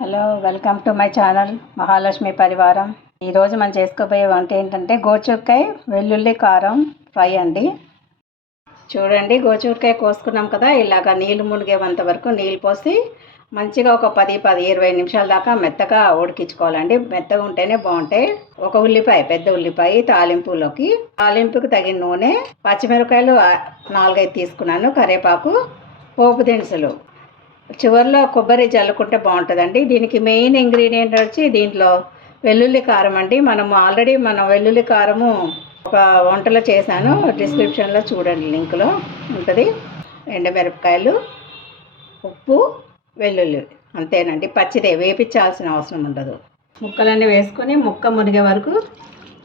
Hello, welcome to my channel Mahalakshmi పరివారం. ఈరోజు మనం చేసుకోబోయే వంట ఏంటంటే గోరుచిక్కుడుకాయ వెల్లుల్లి కారం ఫ్రై అండి. చూడండి, గోరుచిక్కుడుకాయ కోసుకున్నాం కదా, ఇలాగ నీళ్ళు మునిగేంత వరకు నీళ్ళు పోసి మంచిగా ఒక 10-20 నిమిషాల దాకా మెత్తగా ఉడికించుకోవాలండి. మెత్తగా ఉంటేనే బాగుంటాయి. ఒక ఉల్లిపాయ, పెద్ద ఉల్లిపాయ తాలింపుకి తగిన నూనె, పచ్చిమిరపకాయలు 4-5 తీసుకున్నాను, కరివేపాకు, పోపు దినుసులు, చివరిలో కొబ్బరి జల్లుకుంటే బాగుంటుందండి. దీనికి మెయిన్ ఇంగ్రీడియంట్ వచ్చి దీంట్లో వెల్లుల్లి కారం అండి. ఆల్రెడీ వెల్లుల్లి కారము ఒక వంటలో చేశాను, డిస్క్రిప్షన్లో చూడండి, లింక్లో ఉంటుంది. ఎండుమిరపకాయలు, ఉప్పు, వెల్లుల్లి, అంతేనండి. పచ్చిదే, వేపించాల్సిన అవసరం ఉండదు. ముక్కలన్నీ వేసుకొని ముక్క మునిగే వరకు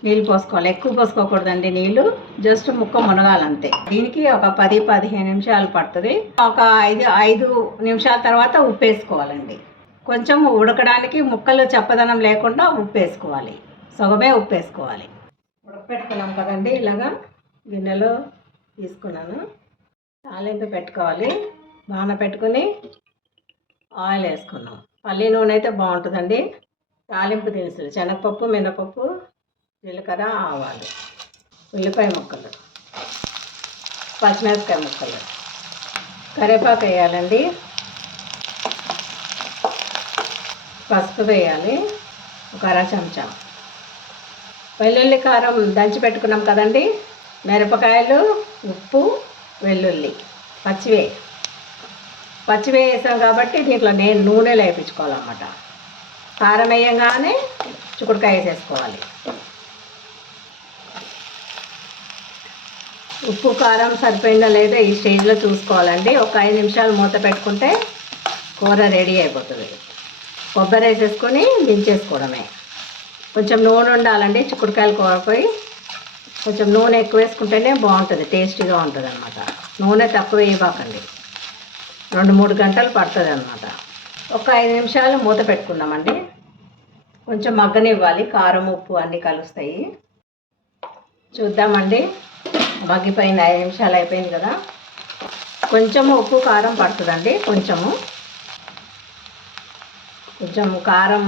నీళ్ళు పోసుకోవాలి. ఎక్కువ పోసుకోకూడదండి నీళ్ళు, జస్ట్ ముక్క మునగాలంతే. దీనికి ఒక 10-15 నిమిషాలు పడుతుంది. ఒక 5 నిమిషాల తర్వాత ఉప్పు వేసుకోవాలండి. కొంచెం ఉడకడానికి ముక్కలు చప్పదనం లేకుండా ఉప్పు వేసుకోవాలి, సగమే ఉప్పు వేసుకోవాలి. ఉడకపెట్టుకున్నాం కదండి, ఇలాగా గిన్నెలో తీసుకున్నాను. తాలింపు పెట్టుకోవాలి. బాణ పెట్టుకుని ఆయిల్ వేసుకున్నాం. పల్లి నూనె అయితే బాగుంటుందండి. తాలింపు దినుసులు శనగపప్పు, మినపప్పు, జీలకర్ర, ఆవాలు, ఉల్లిపాయ ముక్కలు, పచ్చిమిరపకాయ ముక్కలు, కరివేపాకు వేయాలండి. పసుపు వేయాలి, ఒక 1/2 చెంచా. వెల్లుల్లి కారం దంచి పెట్టుకున్నాం కదండి. మిరపకాయలు, ఉప్పు, వెల్లుల్లి, పచ్చివే వేసాం కాబట్టి దీంట్లో నేను నూనెలో వేయించుకోవాలన్నమాట. కారం వేయంగానే చిక్కుడుకాయ వేసేసుకోవాలి. ఉప్పు కారం సరిపోయిందా లేదా ఈ స్టేజ్లో చూసుకోవాలండి. ఒక 5 నిమిషాలు మూత పెట్టుకుంటే కూర రెడీ అయిపోతుంది. కొబ్బరి వేసేసుకొని దించేసుకోవడమే. కొంచెం నూనె ఉండాలండి, చిక్కుడుకాయలు కూరపోయి కొంచెం నూనె ఎక్కువ వేసుకుంటేనే బాగుంటుంది, టేస్టీగా ఉంటుంది అన్నమాట. నూనె తక్కువ వేయబాకండి, 2-3 గంటలు పడుతుంది అన్నమాట. ఒక 5 నిమిషాలు మూత పెట్టుకుందామండి. కొంచెం మగ్గనివ్వాలి, కారం ఉప్పు అన్నీ కలుస్తాయి. చూద్దామండి, మగ్గిపోయిన 5 నిమిషాలు అయిపోయింది కదా. కొంచెం ఉప్పు కారం పడుతుందండి. కొంచెం కారం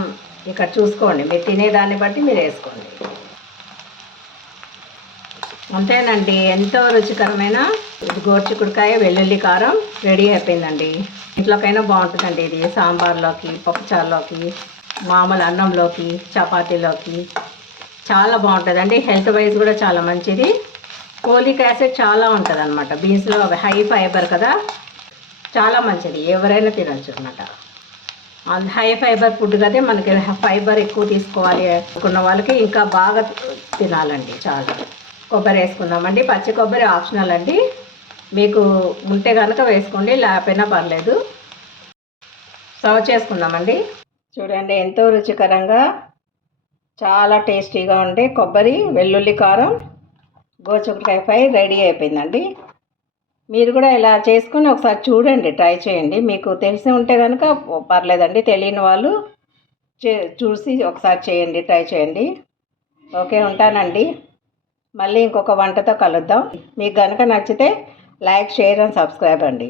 ఇక్కడ చూసుకోండి, మీరు తినేదాన్ని బట్టి మీరు వేసుకోండి. అంతేనండి, ఎంతో రుచికరమైన గోరుచిక్కుడుకాయ వెల్లుల్లి కారం రెడీ అయిపోయిందండి. ఇంట్లోకైనా బాగుంటుందండి ఇది. సాంబార్లోకి, పప్పుచారులోకి, మామూలు అన్నంలోకి, చపాతీలోకి చాలా బాగుంటుందండి. హెల్త్ వైజ్ కూడా చాలా మంచిది. ఫోలిక్ యాసిడ్ చాలా ఉంటుంది అనమాట బీన్స్లో, హై ఫైబర్ కదా, చాలా మంచిది. ఎవరైనా తినచ్చు అనమాట. హై ఫైబర్ ఫుడ్ కదా, మనకి ఫైబర్ ఎక్కువ తీసుకోవాలి అనుకున్న వాళ్ళకి ఇంకా బాగా తినాలండి. చాలా కొబ్బరి వేసుకుందామండి. పచ్చి కొబ్బరి ఆప్షనల్ అండి, మీకు ఉంటే కనుక వేసుకోండి, లేకపోయినా పర్లేదు. సర్వ్ చేసుకుందామండి. చూడండి, ఎంతో రుచికరంగా చాలా టేస్టీగా ఉండే కొబ్బరి వెల్లుల్లి కారం గోరుచిక్కుడుకాయ ఫ్రై రెడీ అయిపోయిందండి. మీరు కూడా ఇలా చేసుకుని ఒకసారి చూడండి, ట్రై చేయండి. మీకు తెలిసి ఉంటే కనుక పర్లేదండి, తెలియని వాళ్ళు చూసి ఒకసారి చేయండి, ట్రై చేయండి. ఓకే, ఉంటానండి. మళ్ళీ ఇంకొక వంటతో కలుద్దాం. మీకు కనుక నచ్చితే లైక్, షేర్ అండ్ సబ్స్క్రైబ్ అండి.